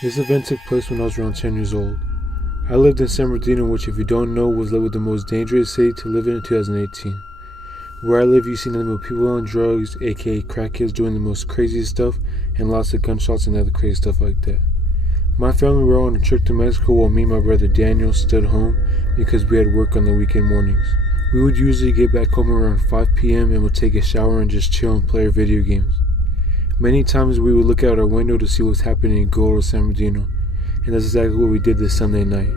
This event took place when I was around 10 years old. I lived in San Bernardino, which, if you don't know, was labeled the most dangerous city to live in 2018. Where I live, you see nothing but people on drugs, aka crackheads, doing the most craziest stuff, and lots of gunshots and other crazy stuff like that. My family were on a trip to Mexico while me and my brother Daniel stood home because we had work on the weekend mornings. We would usually get back home around 5 p.m. and would take a shower and just chill and play our video games. Many times we would look out our window to see what's happening in good old San Bernardino, and that's exactly what we did this Sunday night.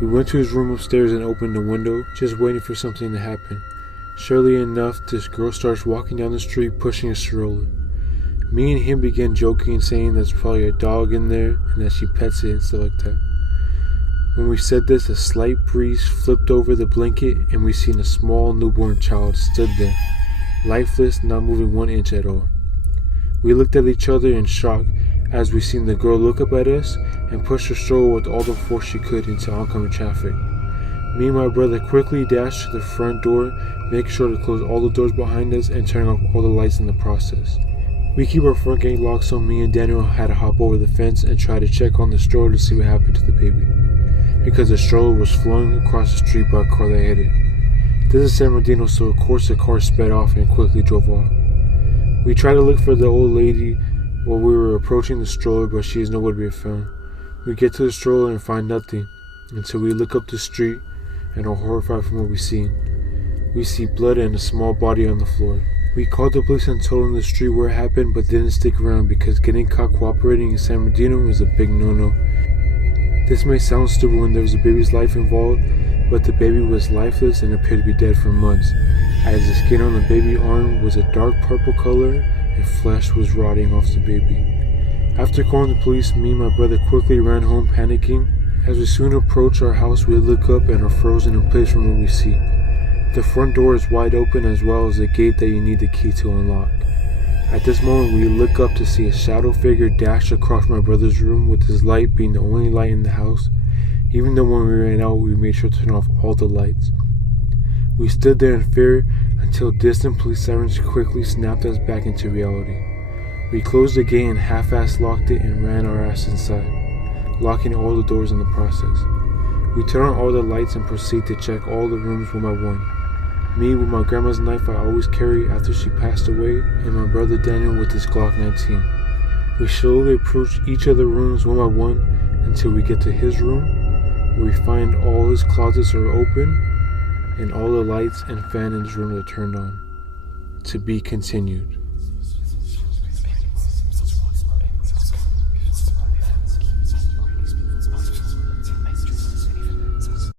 We went to his room upstairs and opened the window, just waiting for something to happen. Surely enough, this girl starts walking down the street pushing a stroller. Me and him began joking and saying there's probably a dog in there and that she pets it and stuff like that. When we said this, a slight breeze flipped over the blanket and we seen a small newborn child stood there, lifeless, not moving 1 inch at all. We looked at each other in shock as we seen the girl look up at us and push her stroller with all the force she could into oncoming traffic. Me and my brother quickly dashed to the front door, making sure to close all the doors behind us and turning off all the lights in the process. We keep our front gate locked, so me and Daniel had to hop over the fence and try to check on the stroller to see what happened to the baby, because the stroller was flung across the street by a car that hit it. This is San Bernardino, so of course the car sped off and quickly drove off. We tried to look for the old lady while we were approaching the stroller, but she is nowhere to be found. We get to the stroller and find nothing until we look up the street and are horrified from what we see. We see blood and a small body on the floor. We called the police and told them the street where it happened, but didn't stick around because getting caught cooperating in San Bernardino was a big no-no. This may sound stupid when there was a baby's life involved, but the baby was lifeless and appeared to be dead for months, as the skin on the baby arm was a dark purple color and flesh was rotting off the baby. After calling the police, me and my brother quickly ran home panicking. As we soon approach our house, we look up and are frozen in place from what we see. The front door is wide open, as well as a gate that you need the key to unlock. At this moment, we look up to see a shadow figure dash across my brother's room, with his light being the only light in the house, even though when we ran out, we made sure to turn off all the lights. We stood there in fear until distant police sirens quickly snapped us back into reality. We closed the gate and half-ass locked it and ran our ass inside, locking all the doors in the process. We turned on all the lights and proceed to check all the rooms one by one. Me with my grandma's knife I always carry after she passed away, and my brother Daniel with his Glock 19. We slowly approach each of the rooms one by one until we get to his room, where we find all his closets are open and all the lights and fan in his room are turned on. To be continued.